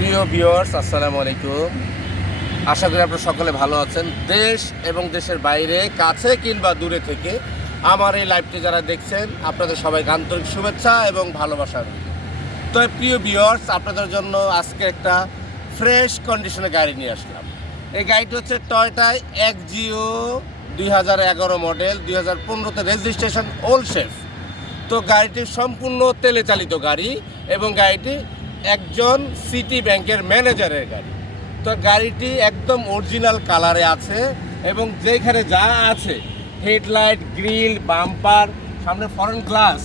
প্রিয় ভিউয়ার্স, আসসালামু আলাইকুম। আশা করি আপনারা সকলে ভালো আছেন। দেশ এবং দেশের বাইরে, কাছে কিংবা দূরে থেকে আমার এই লাইভটি যারা দেখছেন, আপনাদের সবাইকে আন্তরিক শুভেচ্ছা এবং ভালোবাসা রইল। তো প্রিয় ভিউয়ার্স, আপনাদের জন্য আজকে একটা ফ্রেশ কন্ডিশনে গাড়ি নিয়ে আসলাম। এই গাড়িটি হচ্ছে টয়োটা এক্সজিও 2011 মডেল, 2015তে রেজিস্ট্রেশন ওল্ড শেফ। তো গাড়িটি সম্পূর্ণ তেলে চালিত গাড়ি এবং গাড়িটি একজন সিটি ব্যাংকের ম্যানেজারের গাড়ি। তো গাড়িটি একদম অরিজিনাল কালারে আছে এবং যেখানে যা আছে, হেডলাইট, গ্রিল, বাম্পার, সামনে ফরেন গ্লাস,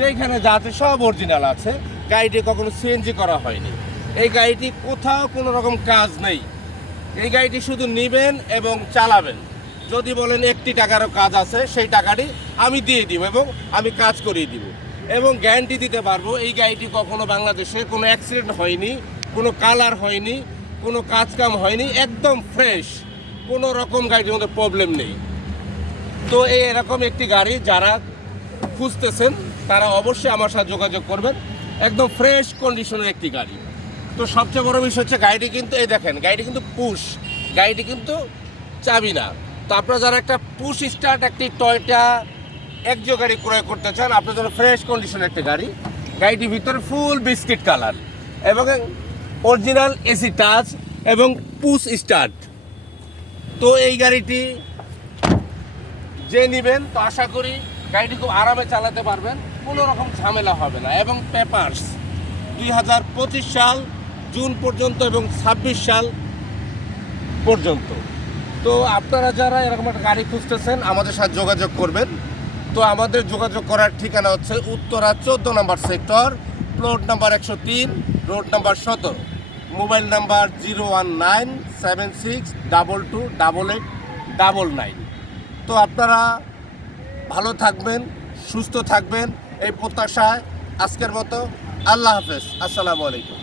যেখানে যা আছে সব অরিজিনাল আছে। গাড়িটি কখনো সিএনজি করা হয়নি। এই গাড়িটি কোথাও কোনো রকম কাজ নেই। এই গাড়িটি শুধু নেবেন এবং চালাবেন। যদি বলেন একটি টাকারও কাজ আছে, সেই টাকাটি আমি দিয়ে দিব এবং আমি কাজ করিয়ে দিব এবং গ্যারান্টি দিতে পারবো এই গাড়িটি কখনো বাংলাদেশে কোনো অ্যাক্সিডেন্ট হয়নি, কোনো কালার হয়নি, কোনো কাজকাম হয়নি, একদম ফ্রেশ, কোনো রকম গাড়ির মধ্যে প্রবলেম নেই। তো এরকম একটি গাড়ি যারা খুঁজতেছেন তারা অবশ্যই আমার সাথে যোগাযোগ করবেন। একদম ফ্রেশ কন্ডিশনের একটি গাড়ি। তো সবচেয়ে বড় বিষয় হচ্ছে গাড়িটি কিন্তু এই দেখেন, গাড়িটি কিন্তু পুশ, গাড়িটি কিন্তু চাবি না। তো আপনারা যারা একটা পুশ স্টার্ট একটি টয়োটা এক্সজিও গাড়ি ক্রয় করতে চান, আপনার জন্য ফ্রেশ কন্ডিশনের একটি গাড়ি। গাড়িটির ভিতরে ফুল বিস্কিট কালার এবং অরিজিনাল এসি টাচ এবং পুশ স্টার্ট। তো এই গাড়িটি যে নেবেন, তো আশা করি গাড়িটি খুব আরামে চালাতে পারবেন, কোনো রকম ঝামেলা হবে না। এবং পেপারস 2025 সাল জুন পর্যন্ত এবং 26 সাল পর্যন্ত। তো আপনারা যারা এরকম একটা গাড়ি খুঁজতেছেন আমাদের সাথে যোগাযোগ করবেন। তো আমাদের যোগাযোগ করার ঠিকানা হচ্ছে Uttara 14 number sector, plot number 103, road number 17, mobile number 01976228899। তো আপনারা ভালো থাকবেন, সুস্থ থাকবেন এই প্রত্যাশায় আজকের মতো আল্লাহ হাফেজ, আসসালামু আলাইকুম।